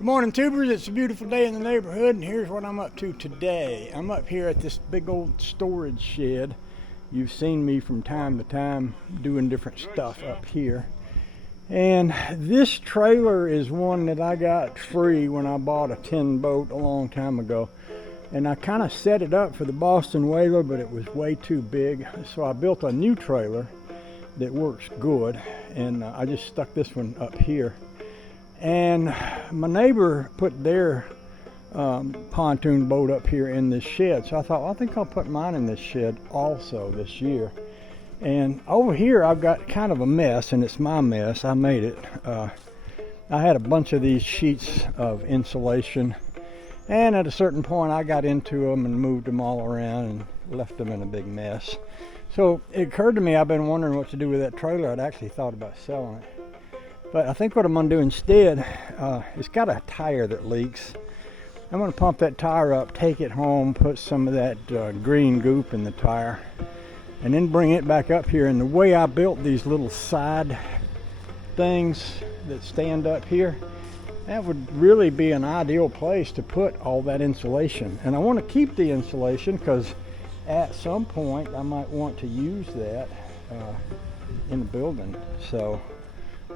Good morning, tubers. It's a beautiful day in the neighborhood, and here's what I'm up to today. I'm up here at this big old storage shed. You've seen me from time to time doing different stuff up here. And this trailer is one that I got free when I bought a tin boat a long time ago. And I kind of set it up for the Boston Whaler, but it was way too big. So I built a new trailer that works good, and I just stuck this one up here. And my neighbor put their pontoon boat up here in this shed. So I thought, well, I think I'll put mine in this shed also this year. And over here I've got kind of a mess, and it's my mess. I made it. I had a bunch of these sheets of insulation, and at a certain point I got into them and moved them all around and left them in a big mess. So it occurred to me, I've been wondering what to do with that trailer. I'd actually thought about selling it. But I think what I'm going to do instead, it's got a tire that leaks. I'm going to pump that tire up, take it home, put some of that green goop in the tire, and then bring it back up here. And the way I built these little side things that stand up here, that would really be an ideal place to put all that insulation. And I want to keep the insulation because at some point I might want to use that in the building. So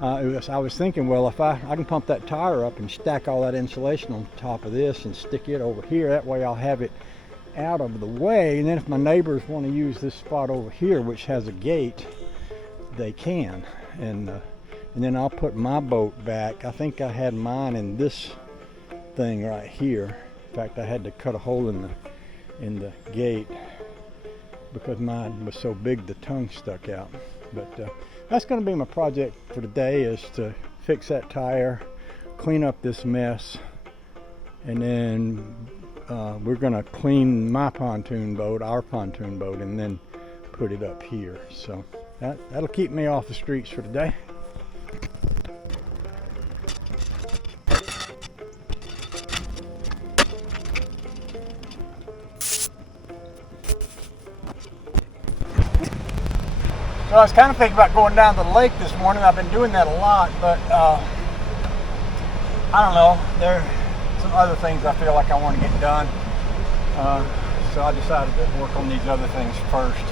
I was thinking, well, if I can pump that tire up and stack all that insulation on top of this and stick it over here, that way I'll have it out of the way. And then if my neighbors want to use this spot over here, which has a gate, they can. And then I'll put my boat back. I think I had mine in this thing right here. In fact, I had to cut a hole in the gate because mine was so big the tongue stuck out. But that's going to be my project for today, is to fix that tire, clean up this mess, and then we're going to clean my pontoon boat, our pontoon boat, and then put it up here. So that'll keep me off the streets for today. So I was kind of thinking about going down to the lake this morning. I've been doing that a lot, but I don't know. There are some other things I feel like I want to get done. So I decided to work on these other things first.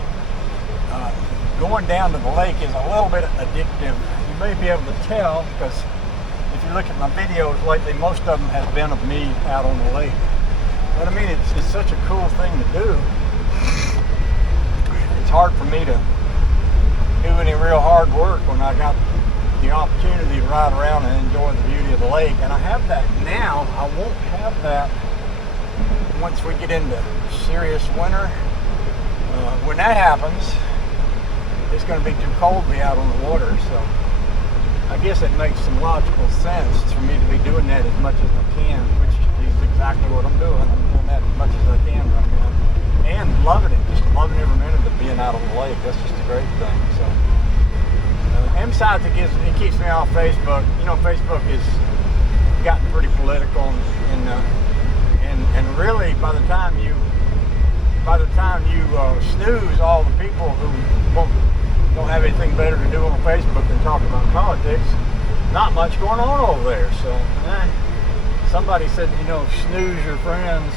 Going down to the lake is a little bit addictive. You may be able to tell because if you look at my videos lately, most of them have been of me out on the lake. But I mean, it's such a cool thing to do. It's hard for me to do any real hard work when I got the opportunity to ride around and enjoy the beauty of the lake. And I have that now. I won't have that once we get into serious winter. When that happens, it's going to be too cold to be out on the water. So I guess it makes some logical sense for me to be doing that as much as I can, which is exactly what I'm doing. I'm doing that as much as I can right now. And loving it, just loving every minute of being out on the lake. That's just a great thing. So, and besides, it keeps me off Facebook. You know, Facebook has gotten pretty political, and really, by the time you snooze all the people who don't have anything better to do on Facebook than talk about politics, not much going on over there. So, somebody said, you know, snooze your friends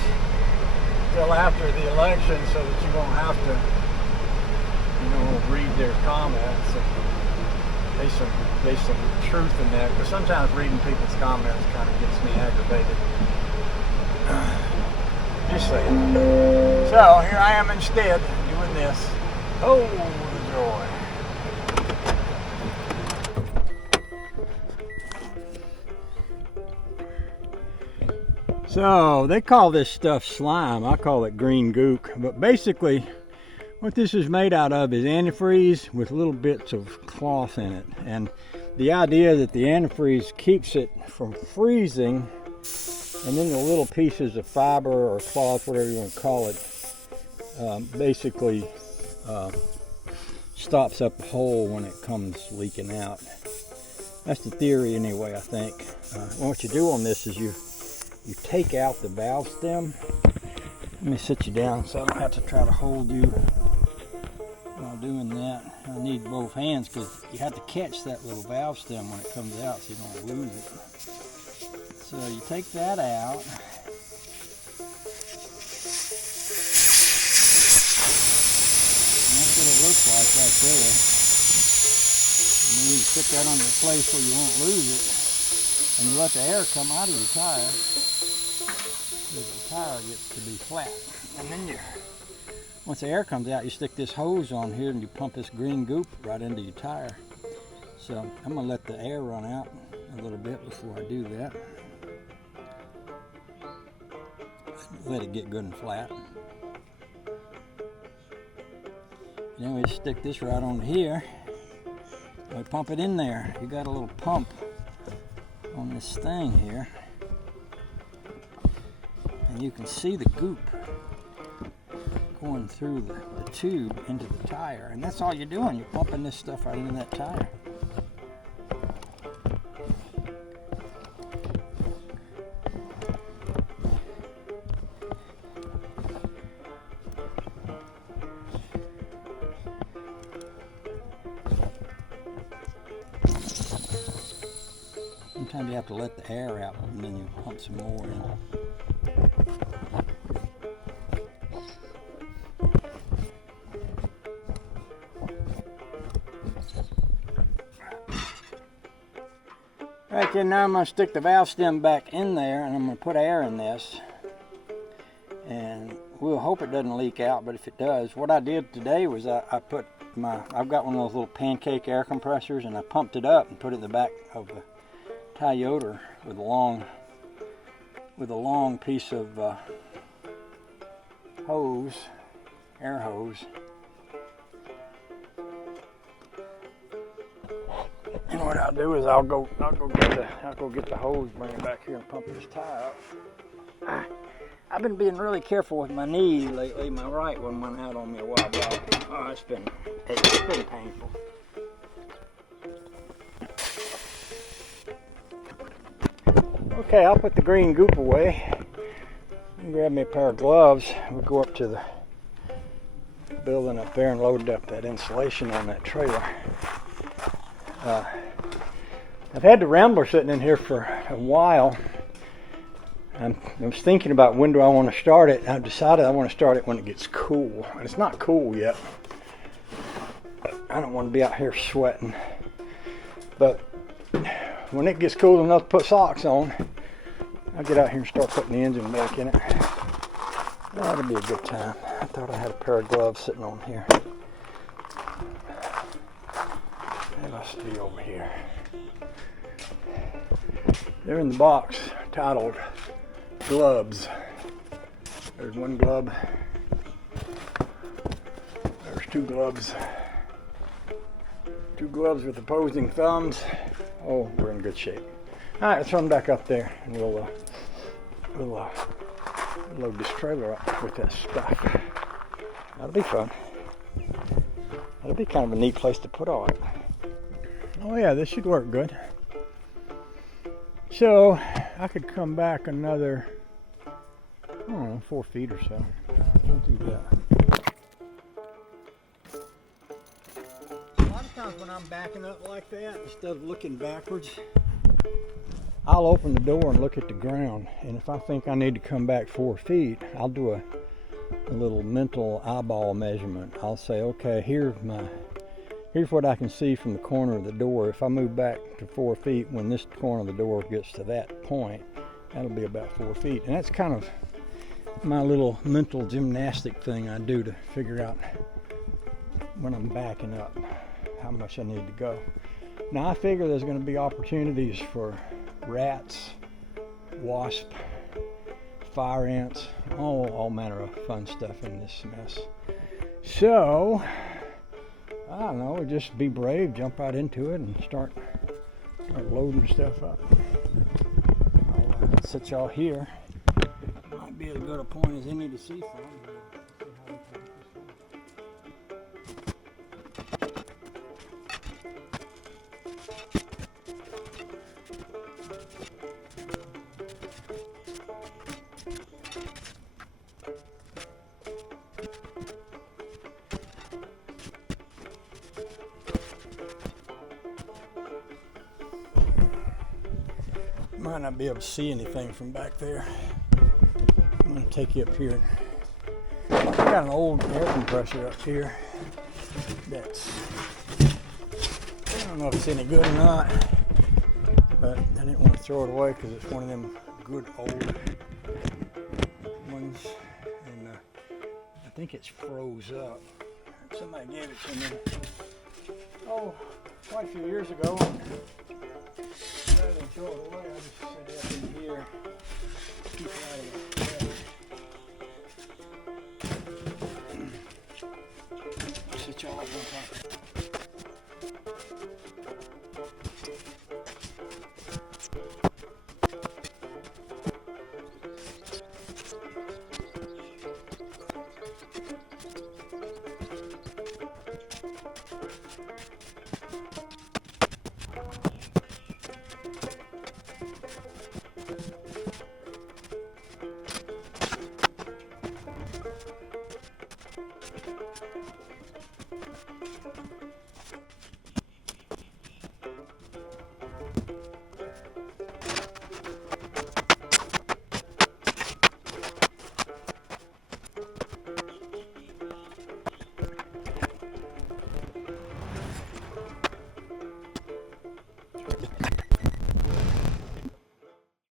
till after the election so that you won't have to, you know, read their comments. There's some truth in that, because sometimes reading people's comments kind of gets me aggravated. Just saying. So here I am instead doing this. Oh, the joy. So they call this stuff slime. I call it green goop. But basically what this is made out of is antifreeze with little bits of cloth in it. And the idea that the antifreeze keeps it from freezing, and then the little pieces of fiber or cloth, whatever you want to call it, basically stops up the hole when it comes leaking out. That's the theory anyway, I think. What you do on this is you take out the valve stem. Let me sit you down so I don't have to try to hold you while doing that. I need both hands because you have to catch that little valve stem when it comes out so you don't lose it. So you take that out. And that's what it looks like right there. And then you put that on the place where you won't lose it. And you let the air come out of your tire. So the tire gets to be flat. And then once the air comes out, you stick this hose on here and you pump this green goop right into your tire. So I'm going to let the air run out a little bit before I do that. Let it get good and flat. Then we stick this right on here. And we pump it in there. You got a little pump on this thing here. And you can see the goop going through the tube into the tire. And that's all you're doing. You're pumping this stuff right into that tire. Sometimes you have to let the air out and then you pump some more in. Right then, now I'm going to stick the valve stem back in there and I'm going to put air in this. And we'll hope it doesn't leak out, but if it does, what I did today was I've got one of those little pancake air compressors and I pumped it up and put it in the back of the Toyota with a long piece of air hose. And what I'll do is I'll go get the hose, bring it back here and pump this tire up. I've been being really careful with my knee lately. My right one went out on me a while back. Oh, it's been painful. Okay, I'll put the green goop away. Grab me a pair of gloves. We'll go up to the building up there and load up that insulation on that trailer. I've had the Rambler sitting in here for a while. I was thinking about when do I want to start it. I've decided I want to start it when it gets cool. And it's not cool yet. I don't want to be out here sweating. But when it gets cool enough to put socks on, I'll get out here and start putting the engine back in it. That'll be a good time. I thought I had a pair of gloves sitting on here. They must be over here. They're in the box titled gloves. There's one glove. There's two gloves. Two gloves with opposing thumbs. Oh, we're in good shape. All right, let's run back up there and we'll load this trailer up with that stuff. That'll be fun. That'll be kind of a neat place to put all it. Oh yeah, this should work good. So I could come back another, I don't know, 4 feet or so. I'll do that. A lot of times when I'm backing up like that, instead of looking backwards, I'll open the door and look at the ground. And if I think I need to come back 4 feet, I'll do a little mental eyeball measurement. I'll say, okay, here's what I can see from the corner of the door. If I move back to 4 feet, when this corner of the door gets to that point, that'll be about 4 feet. And that's kind of my little mental gymnastic thing I do to figure out when I'm backing up how much I need to go. Now I figure there's going to be opportunities for rats, wasp, fire ants, all manner of fun stuff in this mess. So I don't know, just be brave, jump right into it and start loading stuff up. I'll set y'all here. Might be as good a point as any to see from. Might not be able to see anything from back there. I'm going to take you up here. I got an old air compressor up here that's, I don't know if it's any good or not, but I didn't want to throw it away because it's one of them good old ones, and I think it's froze up. Somebody gave it to me, oh, quite a few years ago. Rather than throw it away, I just set it up in here, keep it out of the way. Sit y'all up on top.